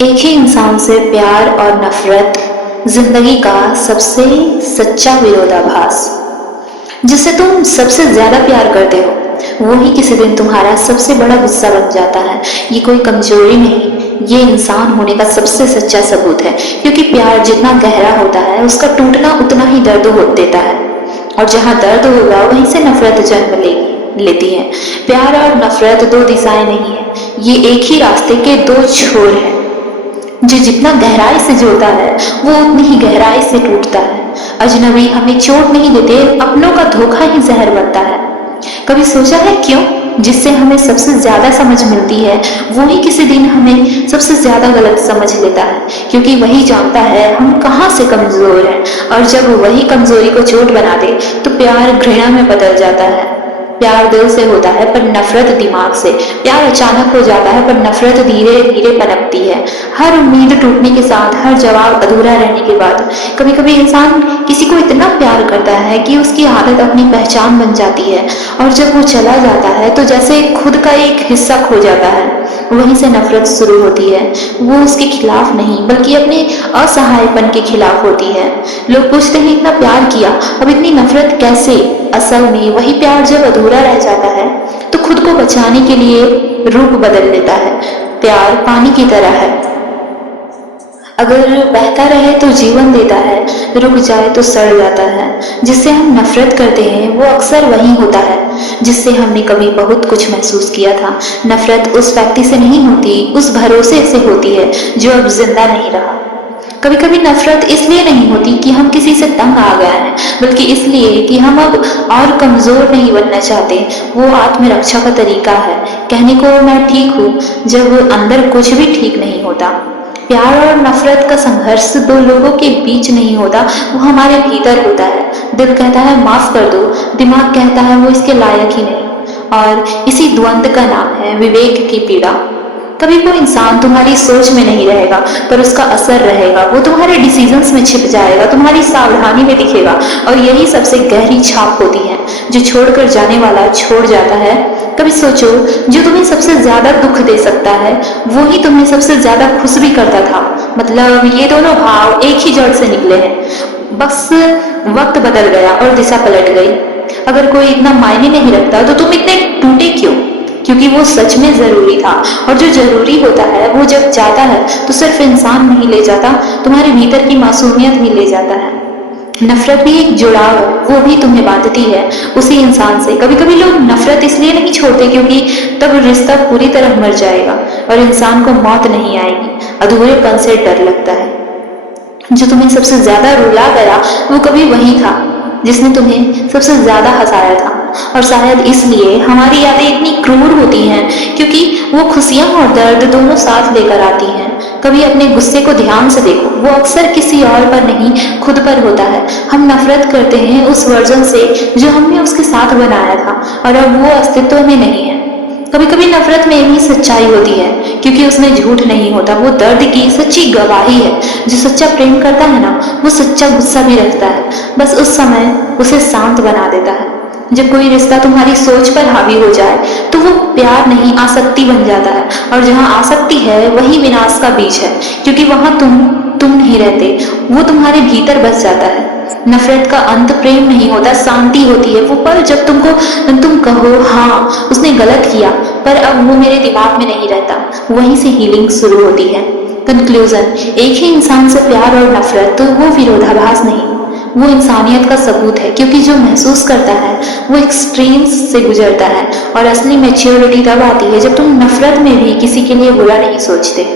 एक ही इंसान से प्यार और नफरत जिंदगी का सबसे सच्चा विरोधाभास। जिससे तुम सबसे ज्यादा प्यार करते हो वो ही किसी दिन तुम्हारा सबसे बड़ा गुस्सा बन जाता है। ये कोई कमजोरी नहीं, ये इंसान होने का सबसे सच्चा सबूत है। क्योंकि प्यार जितना गहरा होता है उसका टूटना उतना ही दर्द देता है, और जहाँ दर्द होगा वहीं से नफरत जन्म लेती है। प्यार और नफरत दो दिशाएं नहीं है, ये एक ही रास्ते के दो छोर हैं। जो जितना गहराई से जोड़ता है वो उतनी ही गहराई से टूटता है। अजनबी हमें चोट नहीं देते, अपनों का धोखा ही जहर बनता है। कभी सोचा है क्यों? जिससे हमें सबसे ज्यादा समझ मिलती है वो ही किसी दिन हमें सबसे ज्यादा गलत समझ लेता है। क्योंकि वही जानता है हम कहाँ से कमजोर हैं, और जब वही कमजोरी को चोट बना दे तो प्यार घृणा में बदल जाता है। प्यार दिल से होता है पर नफरत दिमाग से। प्यार अचानक हो जाता है पर नफरत धीरे धीरे पनपती है। हर उम्मीद टूटने के साथ, हर जवाब अधूरा रहने के बाद। कभी कभी इंसान किसी को इतना प्यार करता है कि उसकी आदत अपनी पहचान बन जाती है, और जब वो चला जाता है तो जैसे खुद का एक हिस्सा खो जाता है। वहीं से नफरत शुरू होती है। वो उसके खिलाफ नहीं बल्कि अपने असहायपन के खिलाफ होती है। लोग पूछते हैं इतना प्यार किया, अब इतनी नफरत कैसे? असल में वही प्यार जब अधूरा रह जाता है तो खुद को बचाने के लिए रूप बदल लेता है। प्यार पानी की तरह है, अगर बहता रहे तो जीवन देता है, रुक जाए तो सड़ जाता है। जिससे हम नफरत करते हैं वो अक्सर वही होता है जिससे हमने कभी बहुत कुछ महसूस किया था। नफरत उस व्यक्ति से नहीं होती, उस भरोसे से होती है जो अब जिंदा नहीं रहा। कभी कभी नफरत इसलिए नहीं होती कि हम किसी से तंग आ गए हैं, बल्कि इसलिए कि हम अब और कमजोर नहीं बनना चाहते। वो आत्मरक्षा का तरीका है, कहने को मैं ठीक हूँ जब अंदर कुछ भी ठीक नहीं होता। प्यार और नफरत का संघर्ष दो लोगों के बीच नहीं होता, वो हमारे भीतर होता है। दिल कहता है माफ कर दो, दिमाग कहता है वो इसके लायक ही नहीं। और इसी द्वंद्व का नाम है विवेक की पीड़ा। कभी वो इंसान तुम्हारी सोच में नहीं रहेगा पर उसका असर रहेगा। वो तुम्हारे डिसीजंस में छिप जाएगा, तुम्हारी सावधानी में दिखेगा, और यही सबसे गहरी छाप होती है जो छोड़कर जाने वाला छोड़ जाता है। कभी सोचो, जो तुम्हें सबसे ज्यादा दुख दे सकता है वो ही तुम्हें सबसे ज्यादा खुश भी करता था। मतलब ये दोनों भाव एक ही जड़ से निकले हैं, बस वक्त बदल गया और दिशा पलट गई। अगर कोई इतना मायने नहीं रखता तो तुम इतने टूटे क्यों? क्योंकि वो सच में जरूरी था, और जो जरूरी होता है वो जब जाता है तो सिर्फ इंसान नहीं ले जाता, तुम्हारे भीतर की मासूमियत भी ले जाता है। नफरत भी एक जुड़ाव है, वो भी तुम्हें बांधती है उसी इंसान से। कभी कभी लोग नफरत इसलिए नहीं छोड़ते क्योंकि तब रिश्ता पूरी तरह मर जाएगा और इंसान को मौत नहीं आएगी, अधूरेपन से डर लगता है। जो तुम्हें सबसे ज्यादा रुला गया वो कभी वही था जिसने तुम्हें सबसे ज्यादा हंसाया था। और शायद इसलिए हमारी यादें इतनी क्रूर होती हैं, क्योंकि वो खुशियां और दर्द दोनों साथ लेकर आती हैं। कभी अपने गुस्से को ध्यान से देखो, वो अक्सर किसी और पर नहीं खुद पर होता है। हम नफरत करते हैं उस वर्जन से जो हमने उसके साथ बनाया था, और अब वो अस्तित्व में नहीं है। कभी कभी नफरत में भी सच्चाई होती है, क्योंकि उसमें झूठ नहीं होता, वो दर्द की सच्ची गवाही है। जो सच्चा प्रेम करता है ना, वो सच्चा गुस्सा भी रखता है, बस उस समय उसे शांत बना देता है। जब कोई रिश्ता तुम्हारी सोच पर हावी हो जाए तो वो प्यार नहीं आसक्ति बन जाता है, और जहाँ आसक्ति है वही विनाश का बीज है। क्योंकि वहां तुम नहीं रहते, वो तुम्हारे भीतर बस जाता है। नफरत का अंत प्रेम नहीं होता, शांति होती है। वो पल जब तुम कहो हाँ उसने गलत किया पर अब वो मेरे दिमाग में नहीं रहता, वहीं से हीलिंग शुरू होती है। कंक्लूजन, एक ही इंसान से प्यार और नफरत तो वो विरोधाभास नहीं, वो इंसानियत का सबूत है। क्योंकि जो महसूस करता है वो एक्सट्रीम्स से गुजरता है, और असली मैच्योरिटी तब आती है जब तुम नफरत में भी किसी के लिए बुरा नहीं सोचते।